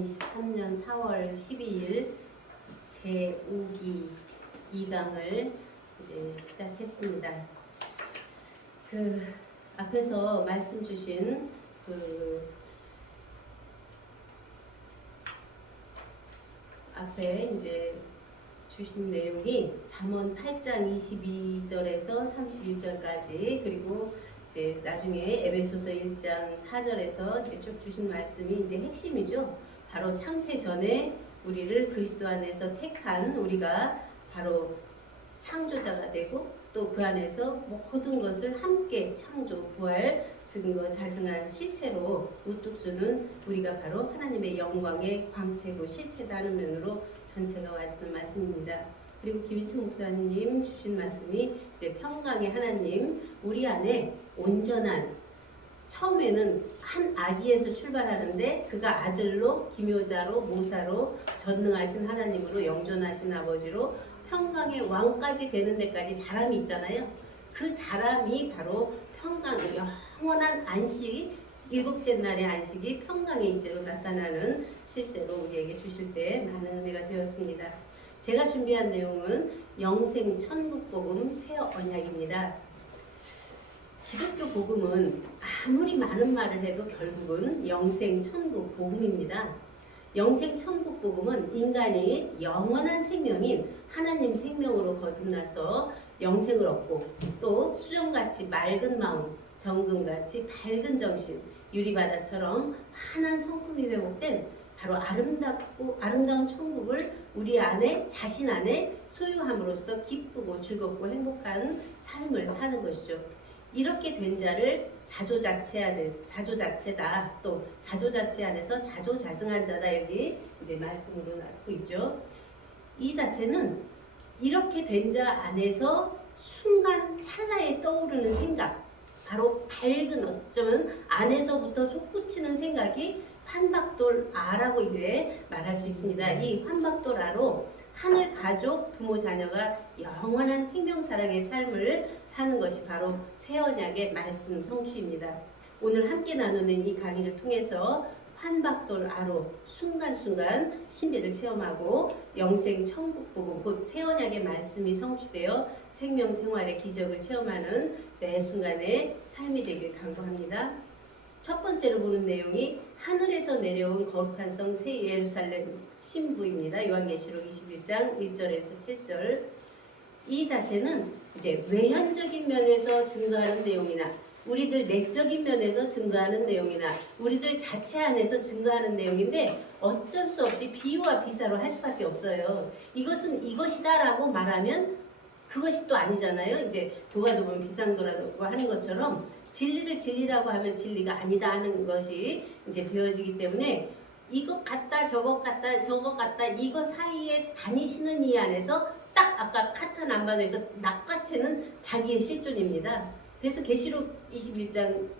2023년 4월 12일 제5기 2강을 이제 시작했습니다. 앞에서 말씀 주신 앞에 이제 주신 내용이 잠언 8장 22절에서 31절까지, 그리고 이제 나중에 에베소서 1장 4절에서 이제 쭉 주신 말씀이 이제 핵심이죠. 바로 창세 전에 우리를 그리스도 안에서 택한 우리가 바로 창조자가 되고, 또 그 안에서 모든 것을 함께 창조, 부활, 증거, 자증한 실체로 우뚝 서는 우리가 바로 하나님의 영광의 광채고 실체다는 면으로 전체가 와지는 말씀입니다. 그리고 김희수 목사님 주신 말씀이 이제 평강의 하나님, 우리 안에 온전한, 처음에는 한 아기에서 출발하는데 그가 아들로, 기묘자로, 모사로, 전능하신 하나님으로, 영존하신 아버지로 평강의 왕까지 되는 데까지 자람이 있잖아요. 그 자람이 바로 평강, 영원한 안식, 일곱째 날의 안식이 평강의 이제로 나타나는 실제로 우리에게 주실 때 많은 은혜가 되었습니다. 제가 준비한 내용은 영생 천국 복음 새 언약입니다. 기독교 복음은 아무리 많은 말을 해도 결국은 영생 천국 복음입니다. 영생 천국 복음은 인간이 영원한 생명인 하나님 생명으로 거듭나서 영생을 얻고, 또 수정같이 맑은 마음, 정금같이 밝은 정신, 유리바다처럼 환한 성품이 회복된 바로 아름다운 천국을 우리 안에, 자신 안에 소유함으로써 기쁘고 즐겁고 행복한 삶을 사는 것이죠. 이렇게 된 자를 자조자체다, 또 자조자체 안에서 자조자증한 자다, 여기 이제 말씀으로 나오고 있죠. 이 자체는 이렇게 된 자 안에서 순간 찰나에 떠오르는 생각, 바로 밝은, 어쩌면 안에서부터 솟구치는 생각이 환박돌아라고 이제 말할 수 있습니다. 이 환박돌아로 하늘 가족, 부모, 자녀가 영원한 생명사랑의 삶을 사는 것이 바로 새 언약의 말씀 성취입니다. 오늘 함께 나누는 이 강의를 통해서 환박돌아로 순간순간 신비를 체험하고 영생 천국 복음, 곧 새 언약의 말씀이 성취되어 생명생활의 기적을 체험하는 매 순간의 삶이 되길 간구합니다. 첫 번째로 보는 내용이 하늘에서 내려온 거룩한 성 새 예루살렘 신부입니다. 요한계시록 21장 1절에서 7절. 이 자체는 이제 외현적인 면에서 증거하는 내용이나, 우리들 내적인 면에서 증거하는 내용이나, 우리들 자체 안에서 증거하는 내용인데 어쩔 수 없이 비유와 비사로 할 수밖에 없어요. 이것은 이것이다라고 말하면 그것이 또 아니잖아요. 이제 도가도 보면 비상도라고 하는 것처럼 진리를 진리라고 하면 진리가 아니다 하는 것이 이제 되어지기 때문에 이것 같다, 저것 같다, 저것 같다, 이거 사이에 다니시는 이 안에서 딱 아까 카타 남반에서 낚아채는 자기의 실존입니다. 그래서 계시록 21장에서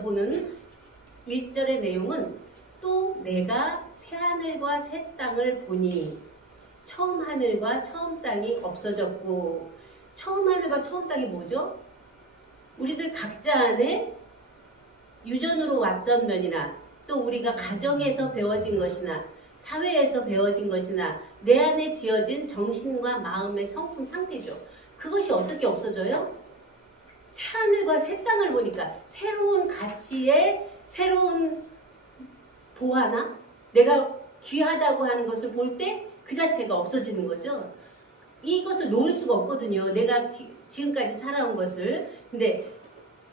보는 1절의 내용은 또 내가 새 하늘과 새 땅을 보니 처음 하늘과 처음 땅이 없어졌고, 처음 하늘과 처음 땅이 뭐죠? 우리들 각자 안에 유전으로 왔던 면이나, 또 우리가 가정에서 배워진 것이나, 사회에서 배워진 것이나, 내 안에 지어진 정신과 마음의 성품 상태죠. 그것이 어떻게 없어져요? 새 하늘과 새 땅을 보니까 새로운 가치의 새로운 보화나 내가 귀하다고 하는 것을 볼 때 그 자체가 없어지는 거죠. 이것을 놓을 수가 없거든요. 내가 지금까지 살아온 것을. 근데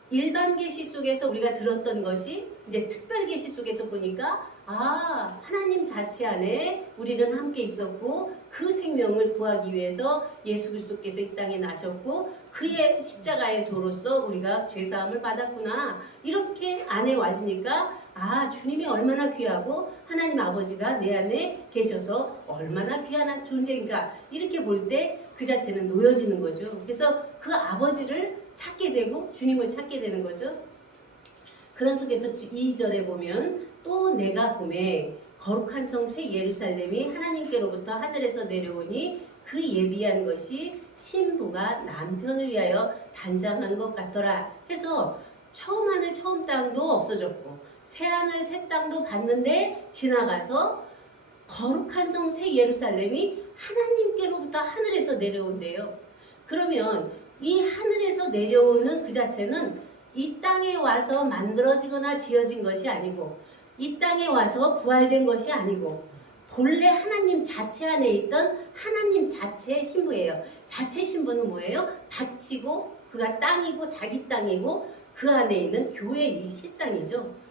일반 계시 속에서 우리가 들었던 것이 이제 특별 계시 속에서 보니까 하나님 자체 안에 우리는 함께 있었고, 그 생명을 구하기 위해서 예수 그리스도께서 이 땅에 나셨고, 그의 십자가의 도로서 우리가 죄사함을 받았구나, 이렇게 안에 와지니까 주님이 얼마나 귀하고 하나님 아버지가 내 안에 계셔서 얼마나 귀한 존재인가, 이렇게 볼 때 그 자체는 놓여지는 거죠. 그래서 그 아버지를 찾게 되고 주님을 찾게 되는 거죠. 그런 속에서 2절에 보면 또 내가 보매 거룩한 성 새 예루살렘이 하나님께로부터 하늘에서 내려오니 그 예비한 것이 신부가 남편을 위하여 단장한 것 같더라 해서 처음 하늘 처음 땅도 없어졌고, 새하늘 새 땅도 봤는데 지나가서 거룩한 성 새 예루살렘이 하나님께로부터 하늘에서 내려온대요. 그러면 이 하늘에서 내려오는 그 자체는 이 땅에 와서 만들어지거나 지어진 것이 아니고 이 땅에 와서 부활된 것이 아니고 본래 하나님 자체 안에 있던 하나님 자체의 신부예요. 자체 신부는 뭐예요? 바치고 그가 땅이고 자기 땅이고 그 안에 있는 교회의 실상이죠.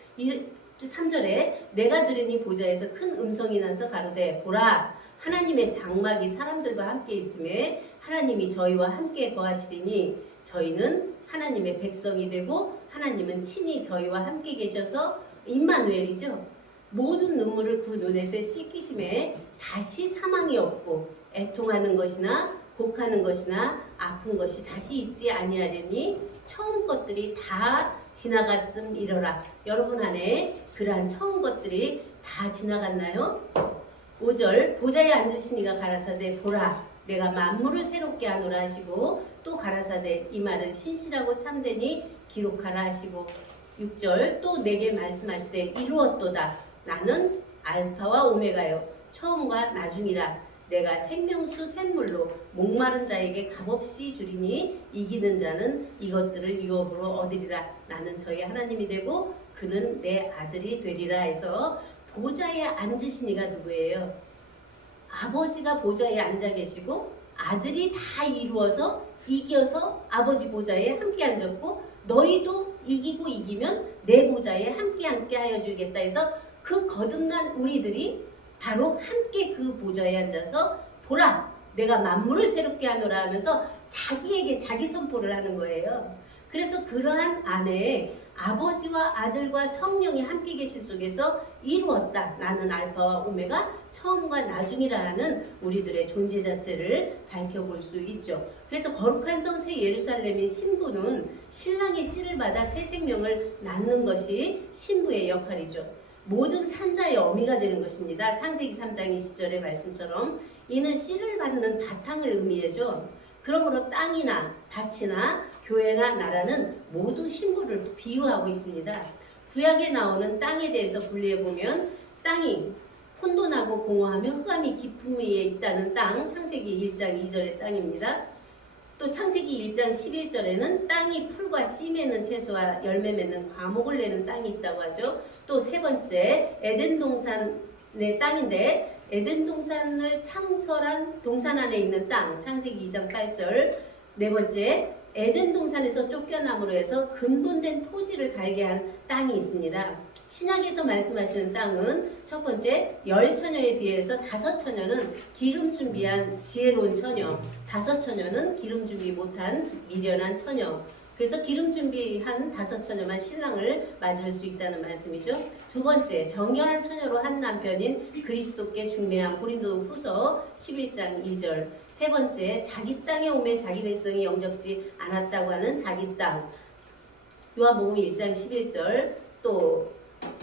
3절에 내가 들으니 보좌에서 큰 음성이 나서 가로되 보라 하나님의 장막이 사람들과 함께 있음에 하나님이 저희와 함께 거하시리니 저희는 하나님의 백성이 되고 하나님은 친히 저희와 함께 계셔서 임마누엘이죠. 모든 눈물을 그 눈에서 씻기심에 다시 사망이 없고 애통하는 것이나 곡하는 것이나 아픈 것이 다시 있지 아니하려니 처음 것들이 다 지나갔음이러라. 여러분 안에 그러한 처음 것들이 다 지나갔나요? 5절 보좌에 앉으신 이가 가라사대 보라 내가 만물을 새롭게 하노라 하시고 또 가라사대 이 말은 신실하고 참되니 기록하라 하시고 6절 또 내게 말씀하시되 이루었도다 나는 알파와 오메가요 처음과 나중이라 내가 생명수 샘물로 목마른 자에게 값없이 주리니 이기는 자는 이것들을 유업으로 얻으리라. 나는 저희 하나님이 되고 그는 내 아들이 되리라 해서 보좌에 앉으신 이가 누구예요? 아버지가 보좌에 앉아 계시고 아들이 다 이루어서 이겨서 아버지 보좌에 함께 앉았고 너희도 이기고 이기면 내 보좌에 함께 하여 주겠다 해서 그 거듭난 우리들이 바로 함께 그 보좌에 앉아서 보라 내가 만물을 새롭게 하노라 하면서 자기에게 자기 선포를 하는 거예요. 그래서 그러한 안에 아버지와 아들과 성령이 함께 계신 속에서 이루었다. 나는 알파와 오메가 처음과 나중이라 하는 우리들의 존재 자체를 밝혀볼 수 있죠. 그래서 거룩한 성 새 예루살렘의 신부는 신랑의 씨를 받아 새 생명을 낳는 것이 신부의 역할이죠. 모든 산자의 어미가 되는 것입니다. 창세기 3장 20절의 말씀처럼 이는 씨를 받는 바탕을 의미하죠. 그러므로 땅이나 밭이나 교회나 나라는 모두 신부를 비유하고 있습니다. 구약에 나오는 땅에 대해서 분리해보면 땅이 혼돈하고 공허하며 흑암이 깊은 위에 있다는 땅 창세기 1장 2절의 땅입니다. 또 창세기 1장 11절에는 땅이 풀과 씨 맺는 채소와 열매 맺는 과목을 내는 땅이 있다고 하죠. 또 세 번째 에덴 동산의 땅인데 에덴 동산을 창설한 동산 안에 있는 땅 창세기 2장 8절. 네 번째 에덴 동산에서 쫓겨남으로 해서 근본된 토지를 갈게 한 땅이 있습니다. 신약에서 말씀하시는 땅은 첫 번째 열 처녀에 비해서 다섯 처녀는 기름 준비한 지혜로운 처녀, 다섯 처녀는 기름 준비 못한 미련한 처녀. 그래서 기름 준비한 다섯 처녀만 신랑을 맞을 수 있다는 말씀이죠. 두 번째 정결한 처녀로 한 남편인 그리스도께 중매한 고린도 후서 11장 2절. 세 번째 자기 땅에 오매 자기 백성이 영접지 않았다고 하는 자기 땅. 요한복음 1장 11절. 또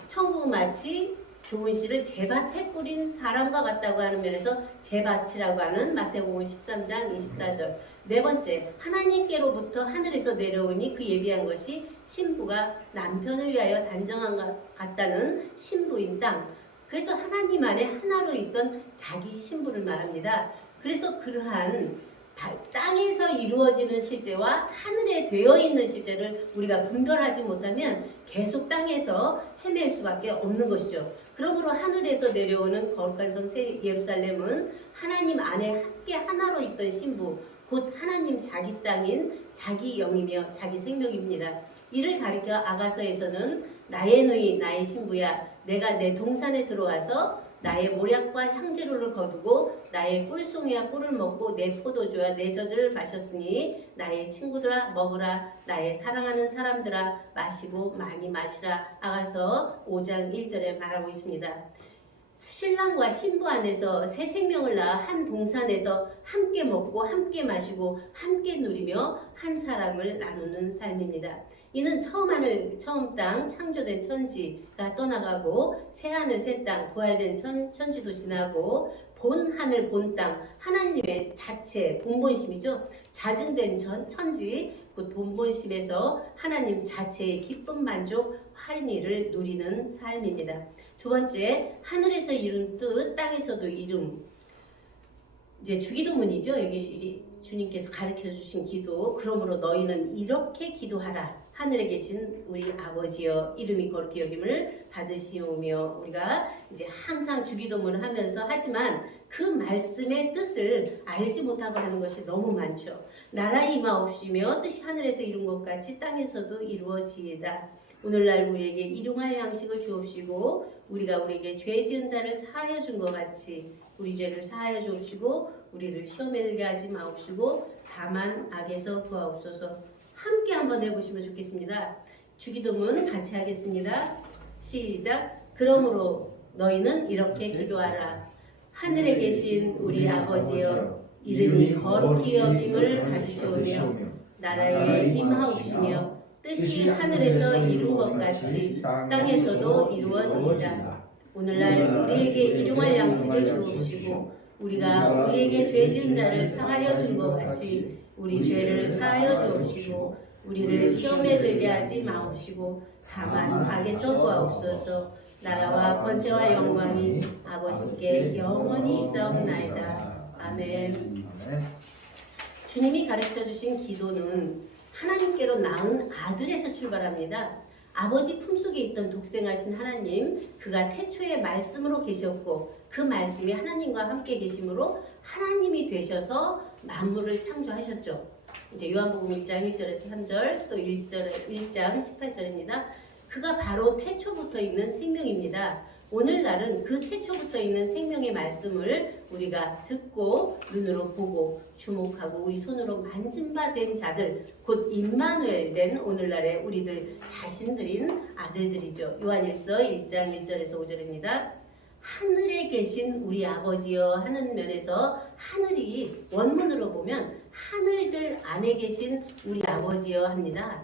천국 마치 좋은 씨를 제밭에 뿌린 사람과 같다고 하는 면에서 제밭이라고 하는 마태복음 13장 24절. 네 번째 하나님께로부터 하늘에서 내려오니 그 예비한 것이 신부가 남편을 위하여 단정한 것 같다는 신부인 땅. 그래서 하나님 안에 하나로 있던 자기 신부를 말합니다. 그래서 그러한 땅에서 이루어지는 실제와 하늘에 되어 있는 실제를 우리가 분별하지 못하면 계속 땅에서 헤맬 수밖에 없는 것이죠. 그러므로 하늘에서 내려오는 거룩한 성 새 예루살렘은 하나님 안에 함께 하나로 있던 신부, 곧 하나님 자기 땅인 자기 영이며 자기 생명입니다. 이를 가리켜 아가서에서는 나의 누이 나의 신부야 내가 내 동산에 들어와서 나의 모략과 향재료를 거두고 나의 꿀송이와 꿀을 먹고 내 포도주와 내 젖을 마셨으니 나의 친구들아 먹으라 나의 사랑하는 사람들아 마시고 많이 마시라. 아가서 5장 1절에 말하고 있습니다. 신랑과 신부 안에서 새 생명을 낳아 한 동산에서 함께 먹고 함께 마시고 함께 누리며 한 사람을 나누는 삶입니다. 이는 처음 하늘 처음 땅 창조된 천지가 떠나가고 새 하늘 새 땅 부활된 천지도 지나고 본 하늘 본 땅 하나님의 자체 본본심이죠. 자증된 천지 곧 본본심에서 하나님 자체의 기쁨 만족 할인이를 누리는 삶입니다. 두 번째, 하늘에서 이룬 뜻, 땅에서도 이룸. 이제 주기도문이죠. 여기 주님께서 가르쳐 주신 기도. 그러므로 너희는 이렇게 기도하라. 하늘에 계신 우리 아버지여, 이름이 거룩히 여김을 받으시오며. 우리가 이제 항상 주기도문을 하면서 하지만 그 말씀의 뜻을 알지 못하고 하는 것이 너무 많죠. 나라 임하옵시며 뜻이 하늘에서 이룬 것 같이 땅에서도 이루어지이다. 오늘날 우리에게 일용할 양식을 주옵시고 우리가 우리에게 죄 지은 자를 사하여 준 것 같이 우리 죄를 사하여 주옵시고 우리를 시험에 들게 하지 마옵시고 다만 악에서 구하옵소서. 함께 한번 해보시면 좋겠습니다. 주기도문 같이 하겠습니다. 시작. 그러므로 너희는 이렇게 기도하라. 하늘에 계신 우리 아버지여, 이름이 거룩히 여김을 받으시오며 나라에 임하옵시며 뜻이 하늘에서 이룬 것 같이 땅에서도 이루어지이다. 오늘날 우리에게 일용할 양식을 주옵시고 우리가 우리에게 죄 지은 자를 사하여 준 것 같이 우리 죄를 사하여 주옵시고 우리를 시험에 들게 하지 마옵시고 다만 악에서 구하옵소서. 나라와 권세와 영광이 아버지께 영원히 있사옵나이다. 아멘. 주님이 가르쳐 주신 기도는 하나님께로 낳은 아들에서 출발합니다. 아버지 품속에 있던 독생하신 하나님, 그가 태초에 말씀으로 계셨고 그 말씀이 하나님과 함께 계심으로 하나님이 되셔서 만물을 창조하셨죠. 이제 요한복음 1장 1절에서 3절, 또 1장 18절입니다. 그가 바로 태초부터 있는 생명입니다. 오늘날은 그 태초부터 있는 생명의 말씀을 우리가 듣고 눈으로 보고 주목하고 우리 손으로 만진 바 된 자들, 곧 임마누엘 된 오늘날의 우리들 자신들인 아들들이죠. 요한일서 1장 1절에서 5절입니다. 하늘에 계신 우리 아버지여 하는 면에서 하늘이 원문으로 보면 하늘들 안에 계신 우리 아버지여 합니다.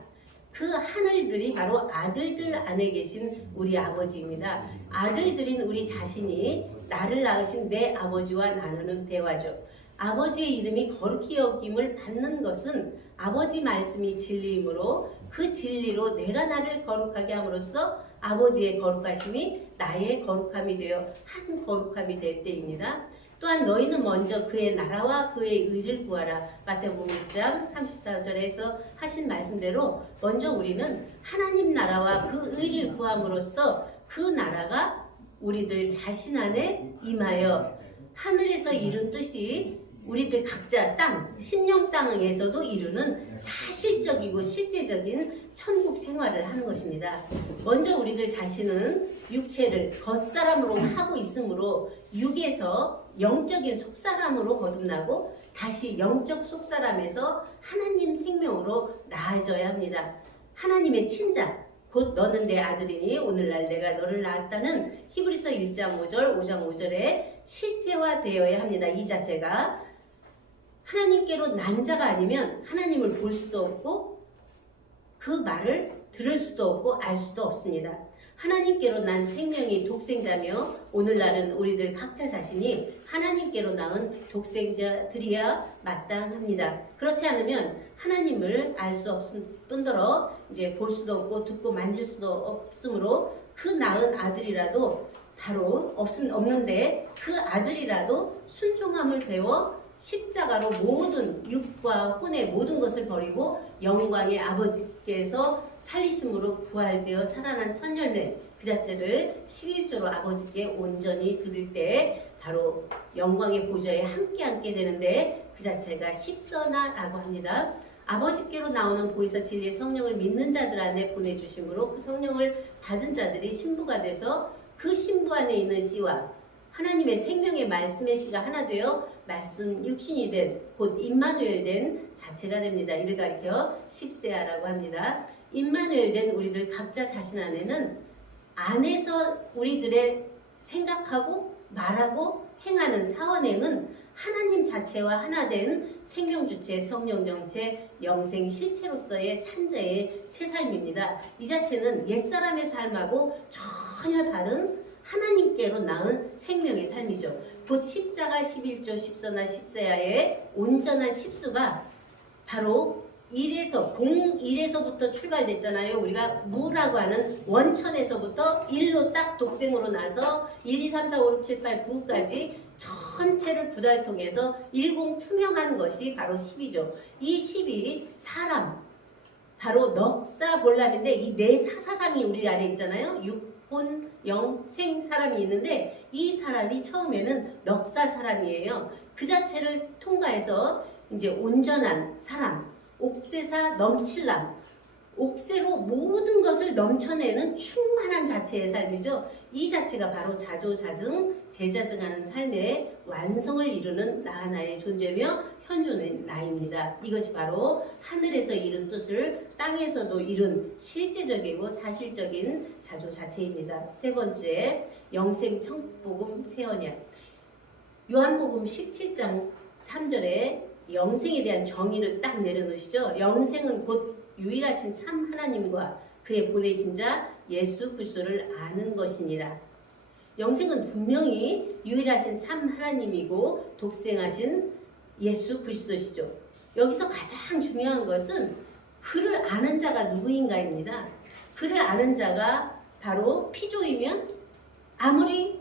그 하늘들이 바로 아들들 안에 계신 우리 아버지입니다. 아들들인 우리 자신이 나를 낳으신 내 아버지와 나누는 대화죠. 아버지의 이름이 거룩히 여김을 받는 것은 아버지 말씀이 진리이므로 그 진리로 내가 나를 거룩하게 함으로써 아버지의 거룩하심이 나의 거룩함이 되어 한 거룩함이 될 때입니다. 또한 너희는 먼저 그의 나라와 그의 의를 구하라. 마태복음 6장 34절에서 하신 말씀대로 먼저 우리는 하나님 나라와 그 의를 구함으로써 그 나라가 우리들 자신 안에 임하여 하늘에서 이룬 뜻이 우리들 각자 땅, 심령 땅에서도 이루는 사실적이고 실제적인 천국 생활을 하는 것입니다. 먼저 우리들 자신은 육체를 겉사람으로 하고 있으므로 육에서 영적인 속사람으로 거듭나고 다시 영적 속사람에서 하나님 생명으로 나아져야 합니다. 하나님의 친자, 곧 너는 내 아들이니 오늘날 내가 너를 낳았다는 히브리서 1장 5절, 5장 5절에 실제화되어야 합니다. 이 자체가 하나님께로 난 자가 아니면 하나님을 볼 수도 없고 그 말을 들을 수도 없고 알 수도 없습니다. 하나님께로 난 생명이 독생자며 오늘날은 우리들 각자 자신이 하나님께로 낳은 독생자들이야 마땅합니다. 그렇지 않으면 하나님을 알 수 없을 뿐더러 이제 볼 수도 없고 듣고 만질 수도 없으므로 그 낳은 아들이라도 바로 없는데 그 아들이라도 순종함을 배워 십자가로 모든 육과 혼의 모든 것을 버리고 영광의 아버지께서 살리심으로 부활되어 살아난 첫 열매 그 자체를 11조로 아버지께 온전히 드릴 때 바로 영광의 보좌에 함께 앉게 되는데 그 자체가 십서나라고 합니다. 아버지께로 나오는 보혜사 진리의 성령을 믿는 자들 안에 보내주심으로 그 성령을 받은 자들이 신부가 돼서 그 신부 안에 있는 씨와 하나님의 생명의 말씀의 씨가 하나 되어 말씀 육신이 된 곧 임마누엘 된 자체가 됩니다. 이를 가리켜 십세아라고 합니다. 임마누엘 된 우리들 각자 자신 안에는 안에서 우리들의 생각하고 말하고 행하는 사원행은 하나님 자체와 하나 된 생명주체, 성령정체, 영생 실체로서의 산자의 새 삶입니다. 이 자체는 옛사람의 삶하고 전혀 다른 하나님께로 낳은 생명의 삶이죠. 곧 십자가 11조 십서나 십세아의 온전한 십수가 바로 봉1에서부터 출발됐잖아요. 우리가 무라고 하는 원천에서부터 1로 딱 독생으로 나서 1, 2, 3, 4, 5, 6, 7, 8, 9까지 전체를 구달 통해서 일공투명한 것이 바로 10이죠. 이 10이 사람, 바로 넉사 볼람인데 이 네 사사상이 우리 안에 있잖아요. 육혼, 영, 생 사람이 있는데 이 사람이 처음에는 넉사 사람이에요. 그 자체를 통과해서 이제 온전한 사람, 옥세사 넘칠람, 옥세로 모든 것을 넘쳐내는 충만한 자체의 삶이죠. 이 자체가 바로 자조자증, 제자증하는 삶의 완성을 이루는 나 하나의 존재며 현존의 나입니다. 이것이 바로 하늘에서 이룬 뜻을 땅에서도 이룬 실제적이고 사실적인 자조 자체입니다. 세 번째, 영생천복음 세언약. 요한복음 17장 3절에 영생에 대한 정의를 딱 내려놓으시죠. 영생은 곧 유일하신 참 하나님과 그의 보내신 자 예수 그리스도를 아는 것이니라. 영생은 분명히 유일하신 참 하나님이고 독생하신 예수 그리스도시죠. 여기서 가장 중요한 것은 그를 아는 자가 누구인가입니다. 그를 아는 자가 바로 피조이면 아무리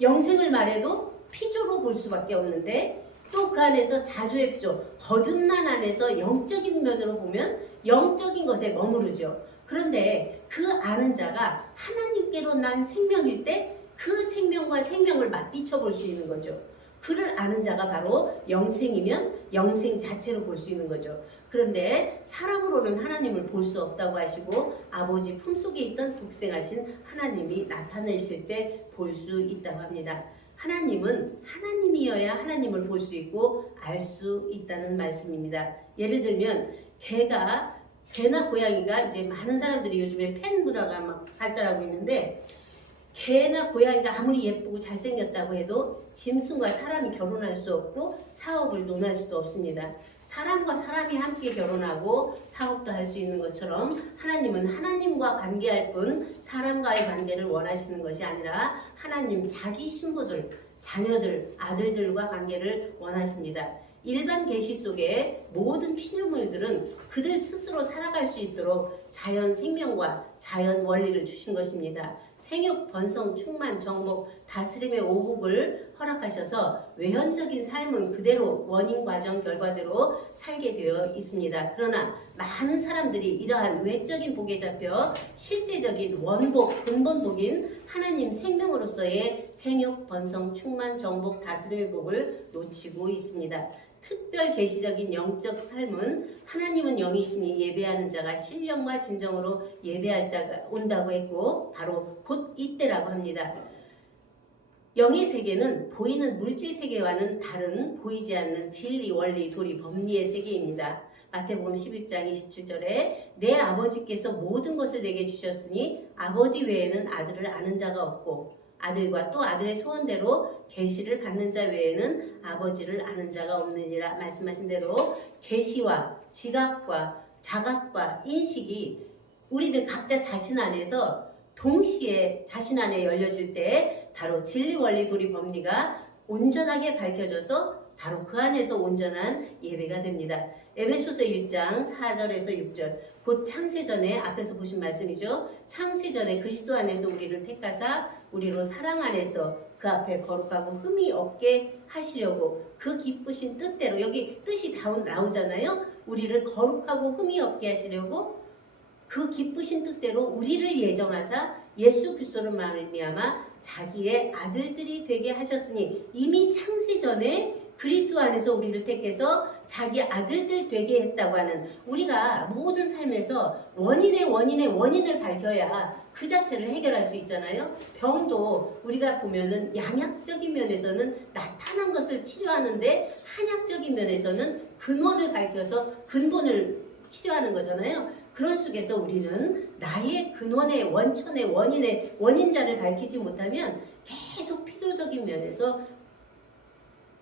영생을 말해도 피조로 볼 수밖에 없는데 또 그 안에서 자조의 피조, 거듭난 안에서 영적인 면으로 보면 영적인 것에 머무르죠. 그런데 그 아는 자가 하나님께로 난 생명일 때 그 생명과 생명을 맞비춰 볼 수 있는 거죠. 그를 아는 자가 바로 영생이면 영생 자체로 볼 수 있는 거죠. 그런데 사람으로는 하나님을 볼 수 없다고 하시고 아버지 품속에 있던 독생하신 하나님이 나타내실 때 볼 수 있다고 합니다. 하나님은 하나님이어야 하나님을 볼 수 있고 알 수 있다는 말씀입니다. 예를 들면 개나 고양이가 이제 많은 사람들이 요즘에 팬 문화가 막 발달하고 있는데 개나 고양이가 아무리 예쁘고 잘생겼다고 해도 짐승과 사람이 결혼할 수 없고 사업을 논할 수도 없습니다. 사람과 사람이 함께 결혼하고 사업도 할 수 있는 것처럼 하나님은 하나님과 관계할 뿐 사람과의 관계를 원하시는 것이 아니라 하나님 자기 신부들, 자녀들, 아들들과 관계를 원하십니다. 일반 계시 속에 모든 피조물들은 그들 스스로 살아갈 수 있도록 자연 생명과 자연 원리를 주신 것입니다. 생육, 번성, 충만, 정복, 다스림의 오복을 허락하셔서 외현적인 삶은 그대로 원인 과정 결과대로 살게 되어 있습니다. 그러나 많은 사람들이 이러한 외적인 복에 잡혀 실제적인 원복, 근본복인 하나님 생명으로서의 생육, 번성, 충만, 정복, 다스림의 복을 놓치고 있습니다. 특별 계시적인 영적 삶은 하나님은 영이시니 예배하는 자가 신령과 진정으로 예배할 온다고 했고 바로 곧 이때라고 합니다. 영의 세계는 보이는 물질 세계와는 다른 보이지 않는 진리, 원리, 도리, 법리의 세계입니다. 마태복음 11장 27절에 내 아버지께서 모든 것을 내게 주셨으니 아버지 외에는 아들을 아는 자가 없고 아들과 또 아들의 소원대로 계시를 받는 자 외에는 아버지를 아는 자가 없느니라 말씀하신 대로 계시와 지각과 자각과 인식이 우리들 각자 자신 안에서 동시에 자신 안에 열려질 때 바로 진리, 원리, 도리, 법리가 온전하게 밝혀져서 바로 그 안에서 온전한 예배가 됩니다. 에베소서 1장 4절에서 6절 곧 창세전에 앞에서 보신 말씀이죠. 창세전에 그리스도 안에서 우리를 택하사 우리로 사랑 안에서 그 앞에 거룩하고 흠이 없게 하시려고 그 기쁘신 뜻대로 여기 뜻이 나오잖아요. 우리를 거룩하고 흠이 없게 하시려고 그 기쁘신 뜻대로 우리를 예정하사 예수 그리스도를 말미암아 자기의 아들들이 되게 하셨으니 이미 창세전에 그리스도 안에서 우리를 택해서 자기 아들들 되게 했다고 하는 우리가 모든 삶에서 원인을 밝혀야 그 자체를 해결할 수 있잖아요. 병도 우리가 보면은 양약적인 면에서는 나타난 것을 치료하는데 한약적인 면에서는 근원을 밝혀서 근본을 치료하는 거잖아요. 그런 속에서 우리는 나의 근원의 원천의 원인자를 밝히지 못하면 계속 피조적인 면에서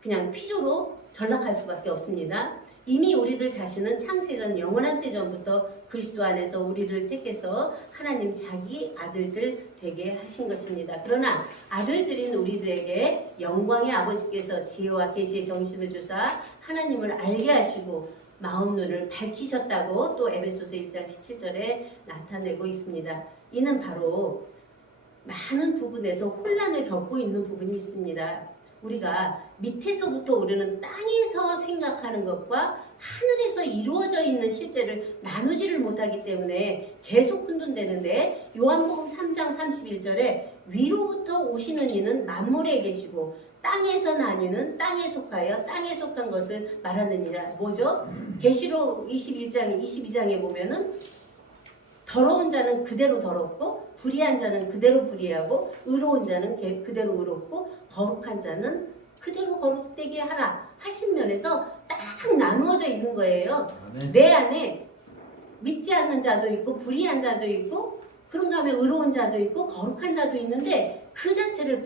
그냥 피조로 전락할 수밖에 없습니다. 이미 우리들 자신은 창세전 영원한 때 전부터 그리스도 안에서 우리를 택해서 하나님 자기 아들들 되게 하신 것입니다. 그러나 아들들인 우리들에게 영광의 아버지께서 지혜와 계시의 정신을 주사 하나님을 알게 하시고 마음 눈을 밝히셨다고 또 에베소서 1장 17절에 나타내고 있습니다. 이는 바로 많은 부분에서 혼란을 겪고 있는 부분이 있습니다. 우리가 밑에서부터 우리는 땅에서 생각하는 것과 하늘에서 이루어져 있는 실제를 나누지를 못하기 때문에 계속 혼돈되는데, 요한복음 3장 31절에 위로부터 오시는 이는 만물에 계시고 땅에서 나뉘는 땅에 속하여 땅에 속한 것을 말하느니라. 뭐죠? 계시록 21장 22장에 보면은 더러운 자는 그대로 더럽고 불의한 자는 그대로 불의하고 의로운 자는 그대로 의롭고 거룩한 자는 그대로 거룩되게 하라 하신 면에서 딱 나누어져 있는 거예요. 내 안에 믿지 않는 자도 있고 불의한 자도 있고 그런가 하면 의로운 자도 있고 거룩한 자도 있는데 그 자체를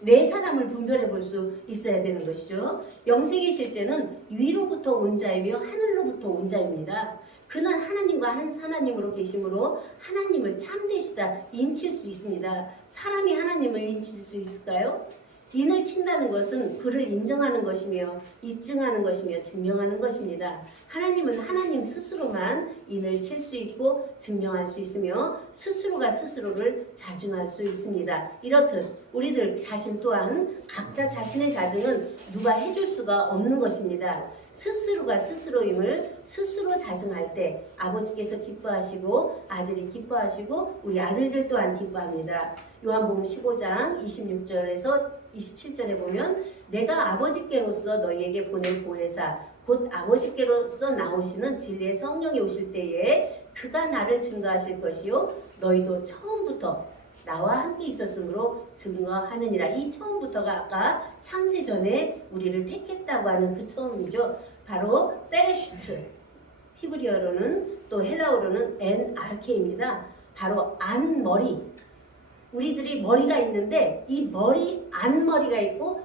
내 사람을 분별해 볼 수 있어야 되는 것이죠. 영생의 실제는 위로부터 온 자이며 하늘로부터 온 자입니다. 그는 하나님과 한 하나님으로 계심으로 하나님을 참되시다 인칠 수 있습니다. 사람이 하나님을 인칠 수 있을까요? 인을 친다는 것은 그를 인정하는 것이며 입증하는 것이며 증명하는 것입니다. 하나님은 하나님 스스로만 인을 칠 수 있고 증명할 수 있으며 스스로가 스스로를 자증할 수 있습니다. 이렇듯 우리들 자신 또한 각자 자신의 자증은 누가 해줄 수가 없는 것입니다. 스스로가 스스로임을 스스로 자증할 때 아버지께서 기뻐하시고 아들이 기뻐하시고 우리 아들들 또한 기뻐합니다. 요한복음 15장 26절에서 27절에 보면 내가 아버지께로서 너희에게 보낼 보혜사 곧 아버지께로서 나오시는 진리의 성령이 오실 때에 그가 나를 증거하실 것이요 너희도 처음부터 나와 함께 있었으므로 증거하느니라. 이 처음부터가 아까 창세 전에 우리를 택했다고 하는 그 처음이죠. 바로 베레슈트, 히브리어로는 또 헬라어로는 엔아르케입니다. 바로 안머리. 우리들이 머리가 있는데 이 안머리가 있고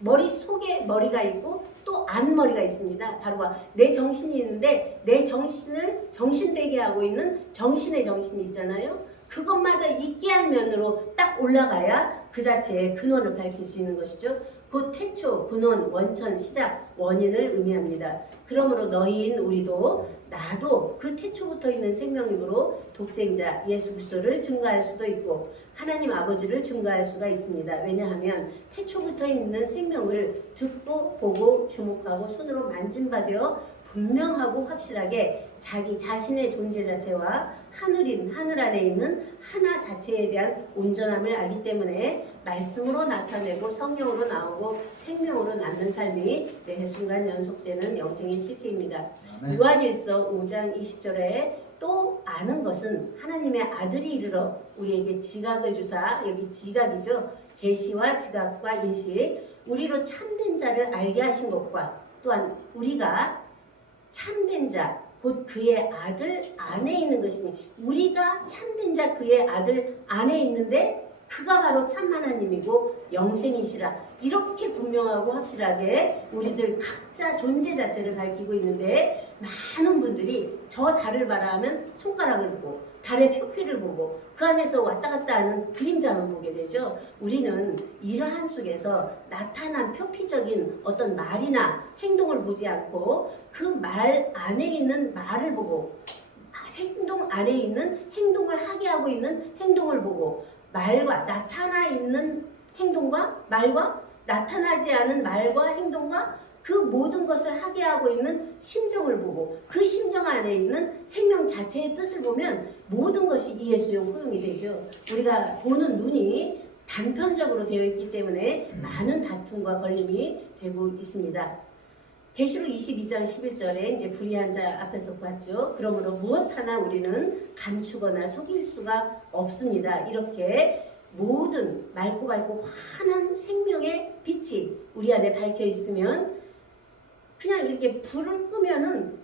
머리 속에 머리가 있고 또 안머리가 있습니다. 바로 내 정신이 있는데 내 정신을 정신되게 하고 있는 정신의 정신이 있잖아요. 그것마저 있게 한 면으로 딱 올라가야 그 자체의 근원을 밝힐 수 있는 것이죠. 곧 태초, 근원, 원천, 시작, 원인을 의미합니다. 그러므로 너희인 우리도 나도 그 태초부터 있는 생명이므로 독생자 예수 그리스도를 증거할 수도 있고 하나님 아버지를 증거할 수가 있습니다. 왜냐하면 태초부터 있는 생명을 듣고 보고 주목하고 손으로 만진바되어 분명하고 확실하게 자기 자신의 존재 자체와 하늘 안에 있는 하나 자체에 대한 온전함을 알기 때문에 말씀으로 나타내고 성령으로 나오고 생명으로 낳는 삶이 매 순간 연속되는 영생의 실체입니다. 요한일서 5장 20절에 또 아는 것은 하나님의 아들이 이르러 우리에게 지각을 주사, 여기 지각이죠. 계시와 지각과 인식, 우리로 참된 자를 알게 하신 것과 또한 우리가 참된 자, 곧 그의 아들 안에 있는 것이니 우리가 참된 자 그의 아들 안에 있는데 그가 바로 참 하나님이고 영생이시라. 이렇게 분명하고 확실하게 우리들 각자 존재 자체를 밝히고 있는데 많은 분들이 저 달을 바라하면 손가락을 보고 달의 표피를 보고 그 안에서 왔다 갔다 하는 그림자만 보게 되죠. 우리는 이러한 속에서 나타난 표피적인 어떤 말이나 행동을 보지 않고 그 말 안에 있는 말을 보고 행동 안에 있는 행동을 하게 하고 있는 행동을 보고 말과 나타나 있는 행동과 말과 나타나지 않은 말과 행동과 그 모든 것을 하게 하고 있는 심정을 보고 그 심정 안에 있는 생명 자체의 뜻을 보면 모든 것이 이해 수용 포용이 되죠. 우리가 보는 눈이 단편적으로 되어 있기 때문에 많은 다툼과 걸림이 되고 있습니다. 계시록 22장 11절에 이제 불의한 자 앞에서 봤죠. 그러므로 무엇 하나 우리는 감추거나 속일 수가 없습니다. 이렇게 모든 맑고 환한 생명의 빛이 우리 안에 밝혀 있으면 그냥 이렇게 불을 끄면은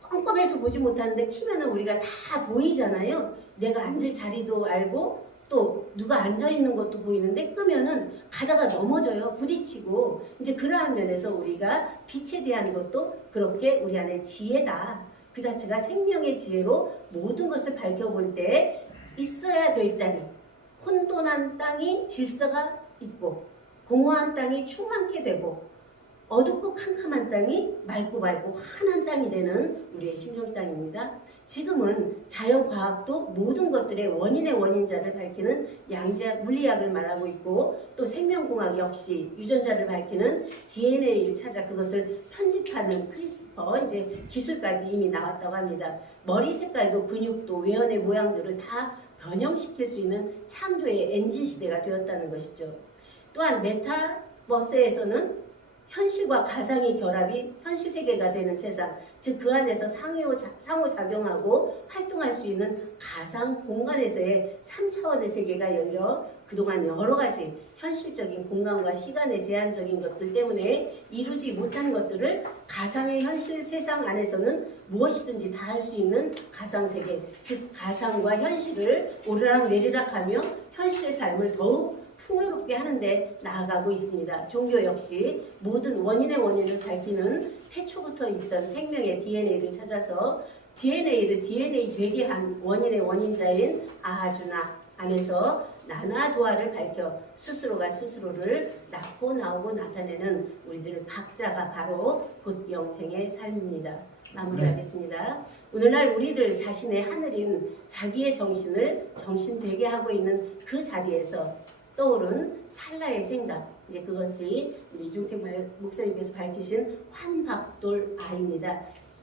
껌껌해서 보지 못하는데 키면은 우리가 다 보이잖아요. 내가 앉을 자리도 알고 또 누가 앉아 있는 것도 보이는데 끄면은 가다가 넘어져요. 부딪히고. 이제 그러한 면에서 우리가 빛에 대한 것도 그렇게 우리 안에 지혜다. 그 자체가 생명의 지혜로 모든 것을 밝혀볼 때 있어야 될 자리. 혼돈한 땅이 질서가 있고 공허한 땅이 충만케 되고 어둡고 캄캄한 땅이 맑고 밝고 환한 땅이 되는 우리의 심령 땅입니다. 지금은 자연과학도 모든 것들의 원인의 원인자를 밝히는 양자 물리학을 말하고 있고, 또 생명공학 역시 유전자를 밝히는 DNA를 찾아 그것을 편집하는 크리스퍼 이제 기술까지 이미 나왔다고 합니다. 머리 색깔도 근육도 외연의 모양들을 다 변형시킬 수 있는 창조의 엔진 시대가 되었다는 것이죠. 또한 메타버스에서는 현실과 가상의 결합이 현실 세계가 되는 세상, 즉 그 안에서 상호작용하고 활동할 수 있는 가상 공간에서의 3차원의 세계가 열려 그동안 여러 가지 현실적인 공간과 시간의 제한적인 것들 때문에 이루지 못한 것들을 가상의 현실 세상 안에서는 무엇이든지 다 할 수 있는 가상세계, 즉 가상과 현실을 오르락내리락하며 현실의 삶을 더욱 풍요롭게 하는데 나아가고 있습니다. 종교 역시 모든 원인의 원인을 밝히는 태초부터 있던 생명의 DNA를 찾아서 DNA를 DNA 되게 한 원인의 원인자인 아하주나 안에서 나나도아를 밝혀 스스로가 스스로를 낳고 나오고 나타내는 우리들 각자가 바로 곧 영생의 삶입니다. 마무리하겠습니다. 오늘날 우리들 자신의 하늘인 자기의 정신을 정신되게 하고 있는 그 자리에서 떠오른 찰나의 생각, 이제 그것이 우리 이종택 목사님께서 밝히신 환박돌 아입니다.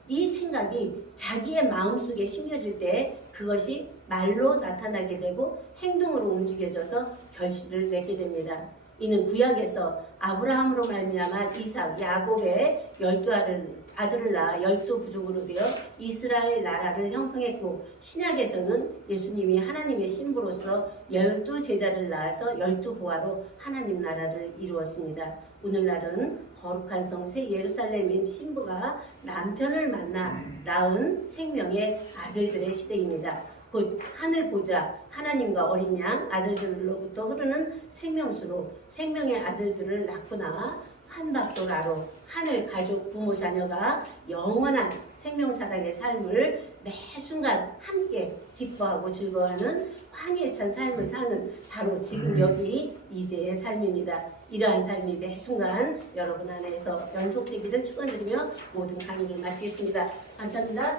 이 생각이 자기의 마음속에 심겨질 때 그것이 말로 나타나게 되고 행동으로 움직여져서 결실을 맺게 됩니다. 이는 구약에서 아브라함으로 말미암아 이삭, 야곱의 12아들을 낳아 12부족으로 되어 이스라엘 나라를 형성했고, 신약에서는 예수님이 하나님의 신부로서 12제자를 낳아서 12보화로 하나님 나라를 이루었습니다. 오늘날은 거룩한 성 새 예루살렘인 신부가 남편을 만나 낳은 생명의 아들들의 시대입니다. 곧 하늘 보좌 하나님과 어린 양 아들들로부터 흐르는 생명수로 생명의 아들들을 낳고 나와 환박돌 아로 하늘 가족 부모 자녀가 영원한 생명사랑의 삶을 매 순간 함께 기뻐하고 즐거워하는 환희에 찬 삶을 사는 바로 지금 여기 이제의 삶입니다. 이러한 삶이 매 순간 여러분 안에서 연속되기를 축원드리며 모든 강의를 마치겠습니다. 감사합니다.